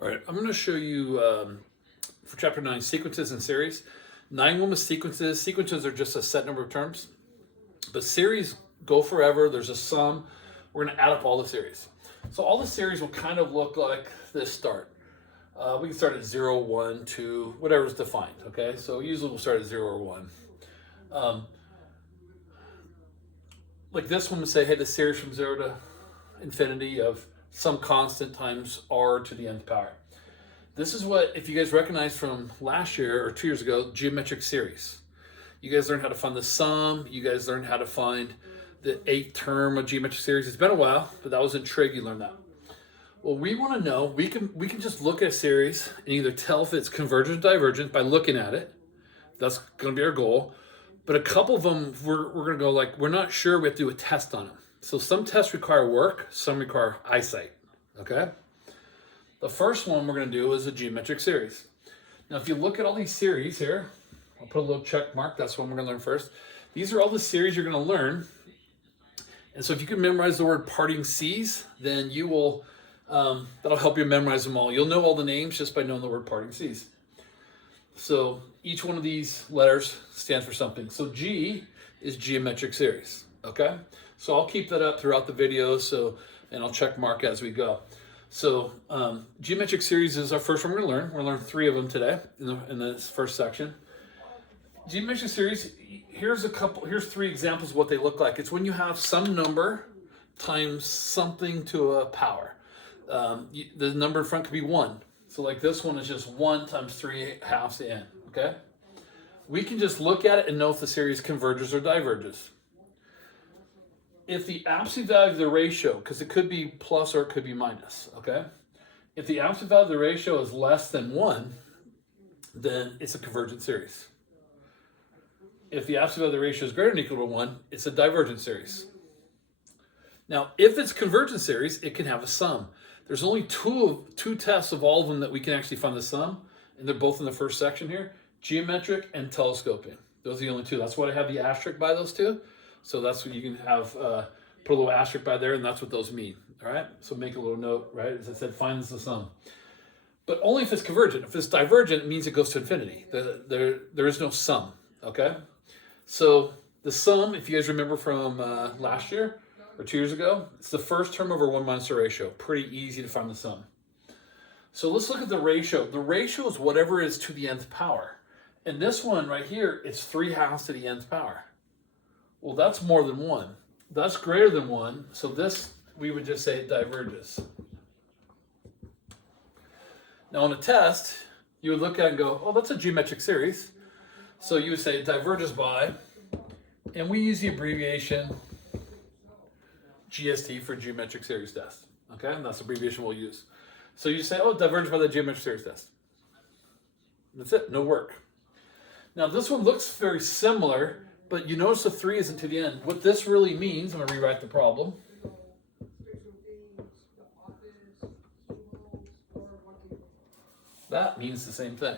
All right, I'm going to show you for chapter 9 sequences and series. 9-1 with sequences. Sequences are just a set number of terms, but series go forever. There's a sum. We're going to add up all the series. So all the series will kind of look like this start. We can start at 0, 1, 2, whatever is defined. Okay, so usually we'll start at 0 or 1. Like this one would say, hey, the series from 0 to infinity of some constant times r to the nth power. This is what, if you guys recognize from last year or 2 years ago, geometric series. You guys learned how to find the sum. You guys learned how to find the 8th term of geometric series. It's been a while, but that was in trig. You learned that. Well, we want to know, we can just look at a series and either tell if it's convergent or divergent by looking at it. That's going to be our goal. But a couple of them, we're going to go like, we're not sure. We have to do a test on them. So some tests require work, some require eyesight, okay? The first one we're going to do is a geometric series. Now, if you look at all these series here, I'll put a little check mark. That's one we're going to learn first. These are all the series you're going to learn. And so if you can memorize the word parting C's, then you will, that'll help you memorize them all. You'll know all the names just by knowing the word parting C's. So each one of these letters stands for something. So G is geometric series, okay? So I'll keep that up throughout the video, and I'll check mark as we go. So geometric series is our first one we're going to learn. We're going to learn 3 of them today in this first section. Geometric series, here's 3 examples of what they look like. It's when you have some number times something to a power. The number in front could be 1. So like this one is just 1 times 3 halves the n, okay? We can just look at it and know if the series converges or diverges. If the absolute value of the ratio, because it could be plus or it could be minus, okay? If the absolute value of the ratio is less than 1, then it's a convergent series. If the absolute value of the ratio is greater than or equal to 1, it's a divergent series. Now, if it's convergent series, it can have a sum. There's only two tests of all of them that we can actually find the sum, and they're both in the first section here, geometric and telescoping. Those are the only 2. That's why I have the asterisk by those 2. So that's what you can have, put a little asterisk by there, and that's what those mean, all right? So make a little note, right? As I said, finds the sum. But only if it's convergent. If it's divergent, it means it goes to infinity. There is no sum, okay? So the sum, if you guys remember from last year or 2 years ago, it's the first term over 1 minus the ratio. Pretty easy to find the sum. So let's look at the ratio. The ratio is whatever is to the nth power. And this one right here, it's 3 halves to the nth power. Well, that's more than 1. That's greater than 1. So this, we would just say it diverges. Now on a test, you would look at it and go, oh, that's a geometric series. So you would say it diverges by, and we use the abbreviation GST for geometric series test. Okay, and that's the abbreviation we'll use. So you say, oh, it diverges by the geometric series test. That's it, no work. Now this one looks very similar, but you notice the 3 isn't to the end. What this really means, I'm going to rewrite the problem. That means the same thing.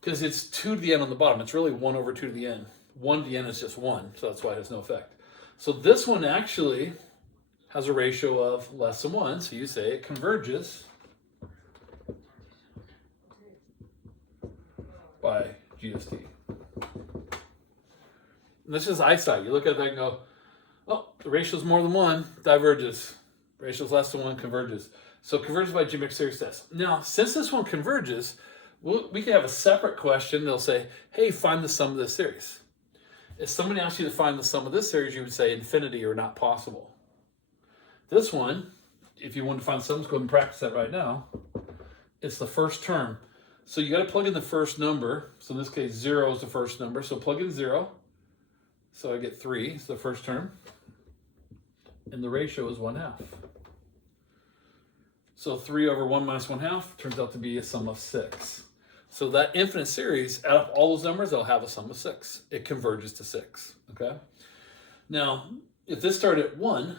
Because it's 2 to the n on the bottom. It's really 1 over 2 to the n. 1 to the n is just 1, so that's why it has no effect. So this one actually has a ratio of less than 1, so you say it converges by GST. And this is eyesight. You look at that and go, oh, the ratio is more than 1, diverges. The ratio is less than 1, converges. So converges by geometric series test. Now, since this one converges, we can have a separate question. They'll say, hey, find the sum of this series. If somebody asks you to find the sum of this series, you would say infinity or not possible. This one, if you want to find the sums, go ahead and practice that right now. It's the first term. So you got to plug in the first number. So in this case, 0 is the first number. So plug in 0. So I get 3, it's the first term. And the ratio is 1/2. So 3 over 1 minus 1/2 turns out to be a sum of 6. So that infinite series, out of all those numbers, they'll have a sum of 6. It converges to 6, okay? Now, if this started at 1,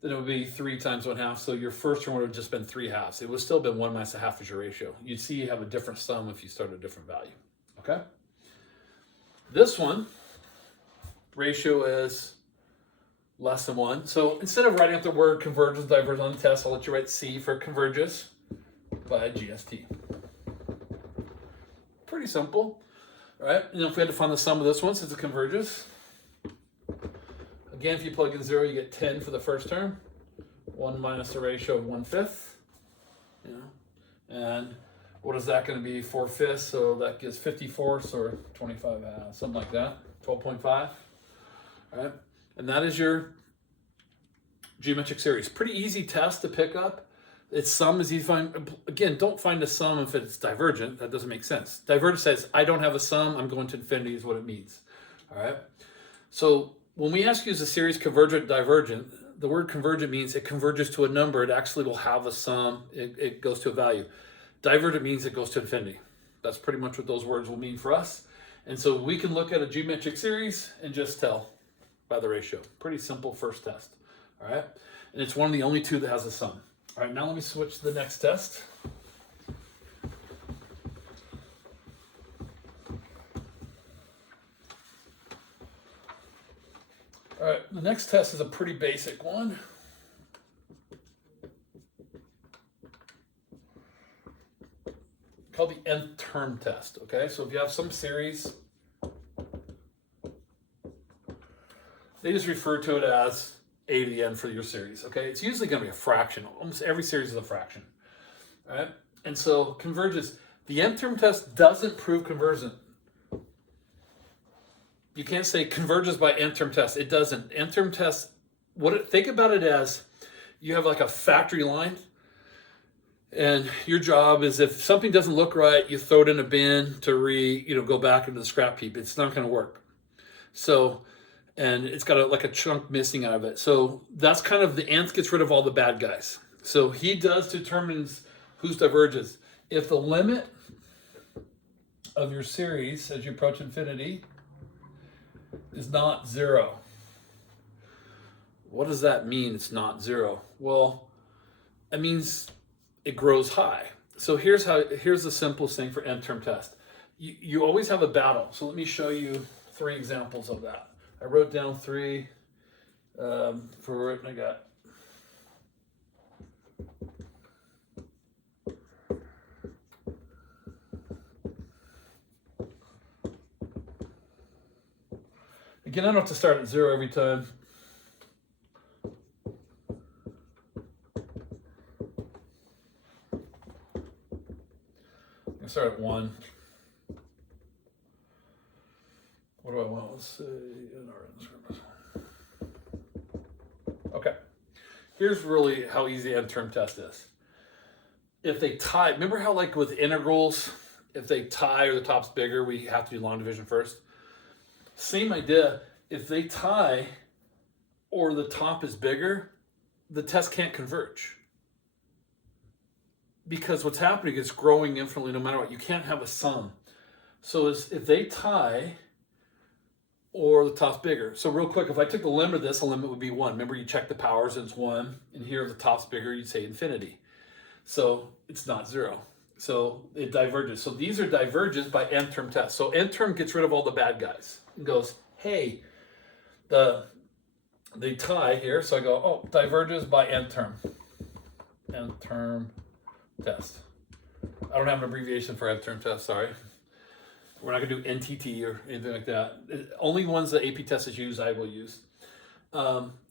then it would be 3 times 1/2. So your first term would have just been 3 halves. It would still have been 1 minus 1/2 as your ratio. You'd see you have a different sum if you start at a different value, okay? This one, ratio is less than 1. So instead of writing out the word converges, diverges on the test, I'll let you write C for converges. by GST. Pretty simple, right? And if we had to find the sum of this one, since it converges, again, if you plug in 0, you get 10 for the first term. 1 minus the ratio of 1/5. You know, and what is that going to be? 4/5, so that gives 50/4 or 25, something like that. 12.5. Right? And that is your geometric series. Pretty easy test to pick up. Its sum is easy to find. Again, don't find a sum if it's divergent. That doesn't make sense. Divergent says, I don't have a sum. I'm going to infinity is what it means. All right. So when we ask you is a series convergent, divergent, the word convergent means it converges to a number. It actually will have a sum. It goes to a value. Divergent means it goes to infinity. That's pretty much what those words will mean for us. And so we can look at a geometric series and just tell by the ratio. Pretty simple first test. All right. And it's one of the only two that has a sum. All right, now let me switch to the next test. All right, the next test is a pretty basic one. Called the nth term test, okay? So if you have some series, they just refer to it as a to the n for your series, okay? It's usually going to be a fraction. Almost every series is a fraction, all right? And so converges. The nth term test doesn't prove convergent. You can't say converges by nth term test. It doesn't. Nth term test, think about it as you have like a factory line, and your job is if something doesn't look right, you throw it in a bin to go back into the scrap heap. It's not going to work. So, and it's got like a chunk missing out of it. So that's kind of the nth gets rid of all the bad guys. So he determines whose diverges. If the limit of your series as you approach infinity is not 0. What does that mean? It's not 0. Well, it means it grows high. So here's the simplest thing for nth term test. You always have a battle. So let me show you 3 examples of that. I wrote down 3 for it, and I got again, I don't have to start at 0 every time. I'm going to start at 1. What do I want? Let's say okay. Here's really how easy the nth term test is. If they tie, remember how like with integrals, if they tie or the top's bigger, we have to do long division first? Same idea. If they tie or the top is bigger, the test can't converge. Because what's happening is growing infinitely no matter what. You can't have a sum. So if they tie or the top's bigger. So real quick, if I took the limit of this, the limit would be 1. Remember, you check the powers, and it's 1. And here, if the top's bigger, you'd say infinity. So it's not 0. So it diverges. So these are diverges by nth term test. So nth term gets rid of all the bad guys and goes, hey, they tie here. So I go, oh, diverges by nth term. Nth term test. I don't have an abbreviation for nth term test, sorry. We're not going to do NTT or anything like that. Only ones that AP tests use, I will use.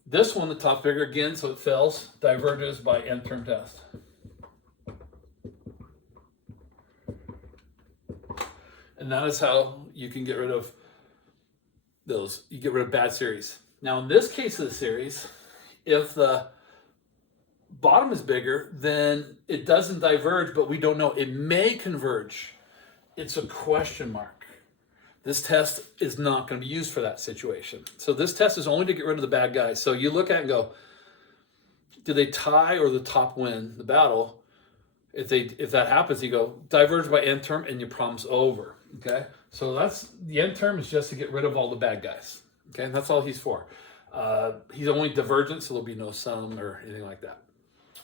This one, the top's bigger again, so it fails. Diverges by nth term test. And that is how you can get rid of those. You get rid of bad series. Now, in this case of the series, if the bottom is bigger, then it doesn't diverge, but we don't know. It may converge. It's a question mark. This test is not going to be used for that situation. So this test is only to get rid of the bad guys. So you look at it and go, do they tie or the top win the battle? If that happens, you go diverge by nth term and your problem's over. Okay? So that's the nth term is just to get rid of all the bad guys. Okay? And that's all he's for. He's only divergent, so there'll be no sum or anything like that.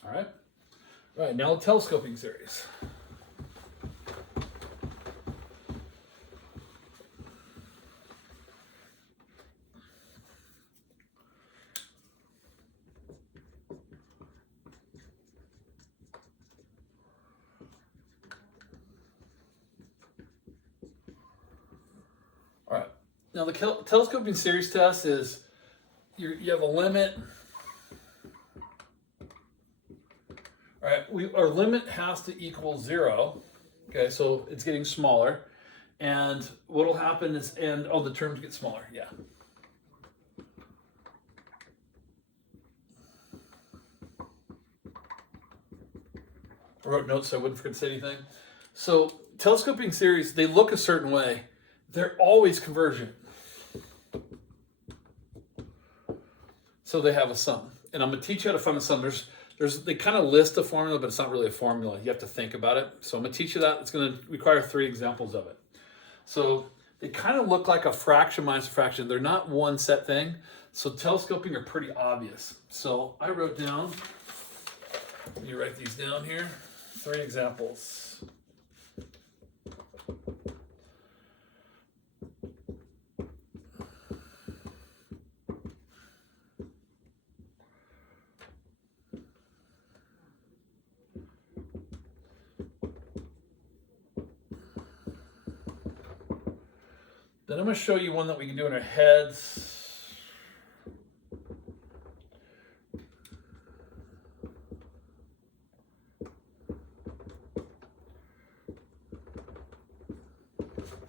All right? All right, now the telescoping series. Now the telescoping series test is you have a limit. All right, our limit has to equal 0. Okay, so it's getting smaller. And what'll happen is, the terms get smaller, yeah. I wrote notes so I wouldn't forget to say anything. So telescoping series, they look a certain way. They're always convergent. So they have a sum. And I'm going to teach you how to find the sum. They kind of list a formula, but it's not really a formula. You have to think about it. So I'm going to teach you that. It's going to require 3 examples of it. So they kind of look like a fraction minus a fraction. They're not one set thing. So telescoping are pretty obvious. So I wrote down, you write these down here, 3 examples. Then I'm going to show you one that we can do in our heads.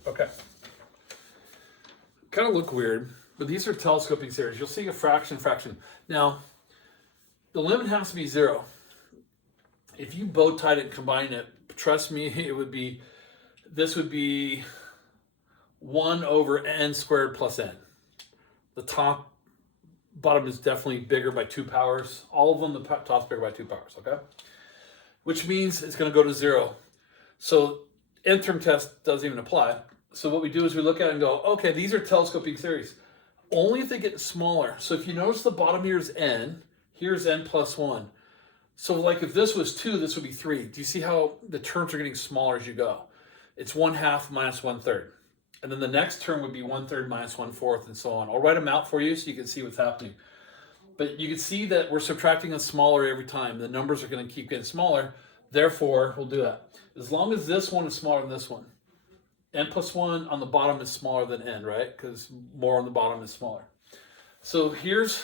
Okay. Kind of look weird, but these are telescoping series. You'll see a fraction. Now, the limit has to be 0. If you bow tied it and combine it, trust me, this would be 1 over n squared plus n. The bottom is definitely bigger by 2 powers. All of them, the top's bigger by 2 powers, okay? Which means it's going to go to 0. So nth term test doesn't even apply. So what we do is we look at it and go, okay, these are telescoping series. Only if they get smaller. So if you notice the bottom here is n, here's n plus 1. So like if this was 2, this would be 3. Do you see how the terms are getting smaller as you go? It's 1/2 minus 1/3. And then the next term would be 1/3 minus 1/4 and so on. I'll write them out for you so you can see what's happening. But you can see that we're subtracting a smaller every time. The numbers are going to keep getting smaller. Therefore, we'll do that. As long as this one is smaller than this one. N plus 1 on the bottom is smaller than n, right? Because more on the bottom is smaller. So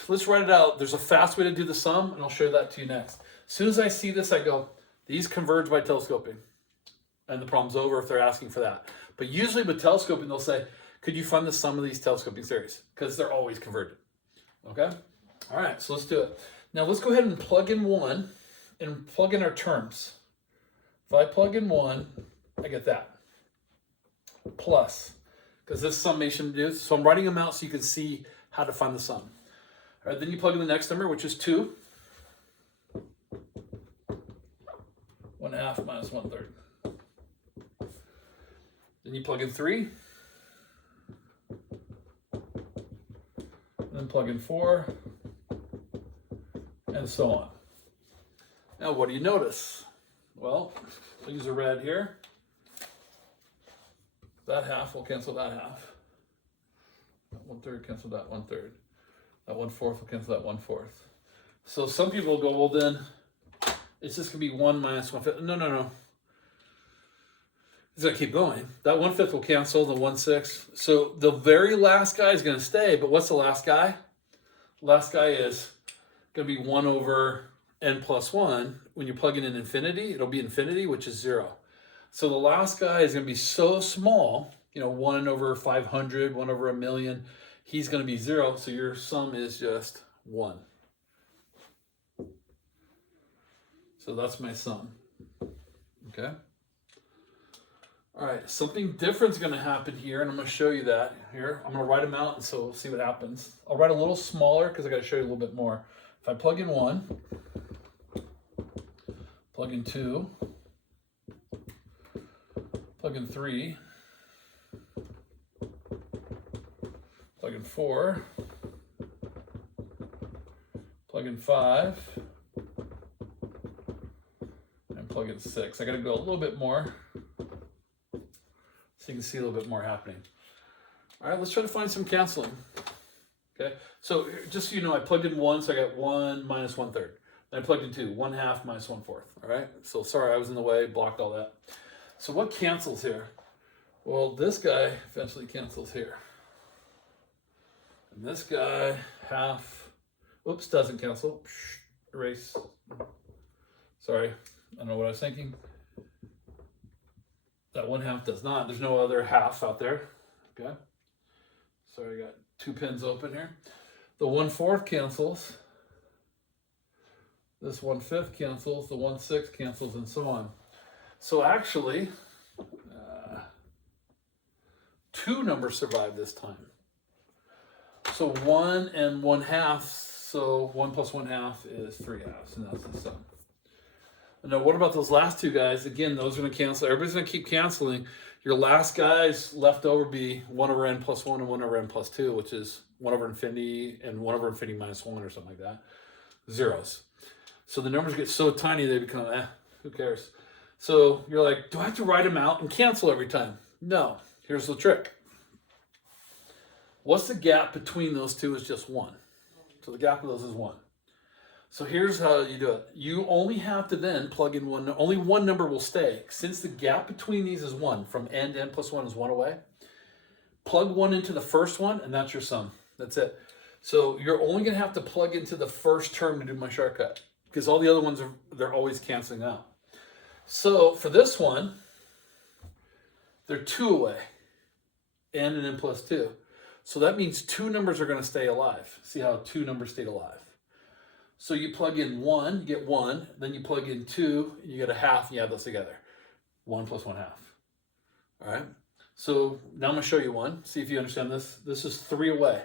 let's write it out. There's a fast way to do the sum, and I'll show that to you next. As soon as I see this, I go, these converge by telescoping. And the problem's over if they're asking for that. But usually with telescoping, they'll say, could you find the sum of these telescoping series? Because they're always convergent. Okay? All right, so let's do it. Now let's go ahead and plug in 1 and plug in our terms. If I plug in 1, I get that. Plus, because this summation is, so I'm writing them out so you can see how to find the sum. All right, then you plug in the next number, which is 2. 1/2 minus 1/3. Then you plug in 3. And then plug in 4. And so on. Now, what do you notice? Well, I'll use a red here. That half will cancel that half. That 1/3 cancel that 1/3. That 1/4 will cancel that 1/4. So some people will go, well then, it's just going to be 1 minus 1/5. No. It's going to keep going. That 1/5 will cancel the 1/6. So the very last guy is going to stay, but what's the last guy? The last guy is going to be 1 over n plus 1. When you plug in an infinity, it'll be infinity, which is 0. So the last guy is going to be so small, 1 over 500, 1 over 1,000,000. He's going to be 0, so your sum is just 1. So that's my sum. Okay? All right, something different is going to happen here, and I'm going to show you that here. I'm going to write them out, and so we'll see what happens. I'll write a little smaller because I got to show you a little bit more. If I plug in 1, plug in 2, plug in 3, plug in 4, plug in 5, and plug in 6. I got to go a little bit more so you can see a little bit more happening. All right, let's try to find some canceling. Okay, so just so you know, I plugged in 1, so I got 1 minus 1/3. Then I plugged in 2, 1/2 minus 1/4. All right, so sorry I was in the way, blocked all that. So what cancels here? Well, this guy eventually cancels here. And this guy, half, oops, doesn't cancel. Erase. Sorry, I don't know what I was thinking. That 1/2 does not. There's no other half out there. Okay. So I got 2 pins open here. The 1/4 cancels. This 1/5 cancels. The 1/6 cancels, and so on. So actually, 2 numbers survive this time. So 1 and 1/2. So 1 plus 1/2 is 3/2, and that's the sum. Now, what about those last 2 guys? Again, those are going to cancel. Everybody's going to keep canceling. Your last guys left over be 1 over n plus 1 and 1 over n plus 2, which is 1 over infinity and 1 over infinity minus 1 or something like that. Zeros. So the numbers get so tiny they become, who cares? So you're like, do I have to write them out and cancel every time? No. Here's the trick. What's the gap between those 2 is just 1. So the gap of those is 1. So here's how you do it. You only have to then plug in one. Only one number will stay. Since the gap between these is 1, from n to n plus 1 is 1 away, plug 1 into the first one, and that's your sum. That's it. So you're only going to have to plug into the first term to do my shortcut, because all the other ones, they're always canceling out. So for this one, they're 2 away, n and n plus 2. So that means 2 numbers are going to stay alive. See how 2 numbers stayed alive. So you plug in 1, you get 1. Then you plug in 2, you get a half, and you add those together. 1 plus 1/2. All right? So now I'm going to show you one. See if you understand this. This is 3 away.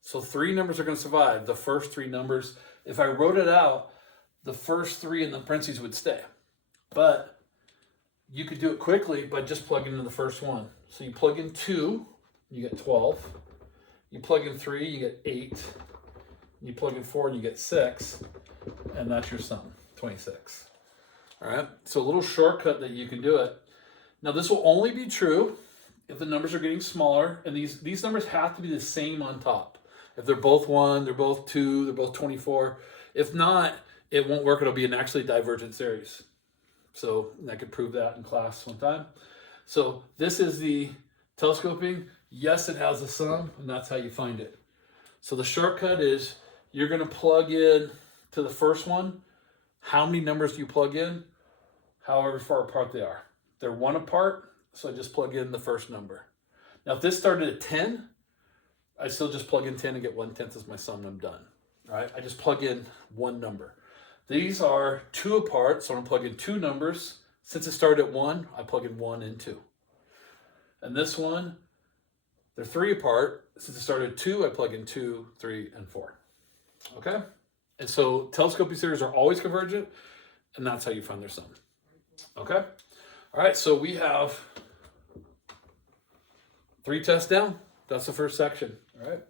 So 3 numbers are going to survive. The first 3 numbers, if I wrote it out, the first 3 in the parentheses would stay. But you could do it quickly by just plugging in the first one. So you plug in 2, you get 12. You plug in 3, you get 8. You plug in 4 and you get 6, and that's your sum, 26. All right, so a little shortcut that you can do it. Now this will only be true if the numbers are getting smaller, and these numbers have to be the same on top. If they're both 1, they're both 2, they're both 24. If not, it won't work. It'll be an actually divergent series. So I could prove that in class one time. So this is the telescoping. Yes, it has a sum, and that's how you find it. So the shortcut is you're going to plug in to the first one. How many numbers do you plug in? However far apart they are. They're 1 apart, so I just plug in the first number. Now, if this started at 10, I still just plug in 10 and get 1/10 as my sum, and I'm done. All right? I just plug in 1 number. These are 2 apart, so I'm going to plug in 2 numbers. Since it started at 1, I plug in 1 and 2. And this one, they're 3 apart. Since it started at 2, I plug in 2, 3, and 4. Okay? And so telescoping series are always convergent, and that's how you find their sum. Okay? All right, so we have 3 tests down. That's the first section. All right?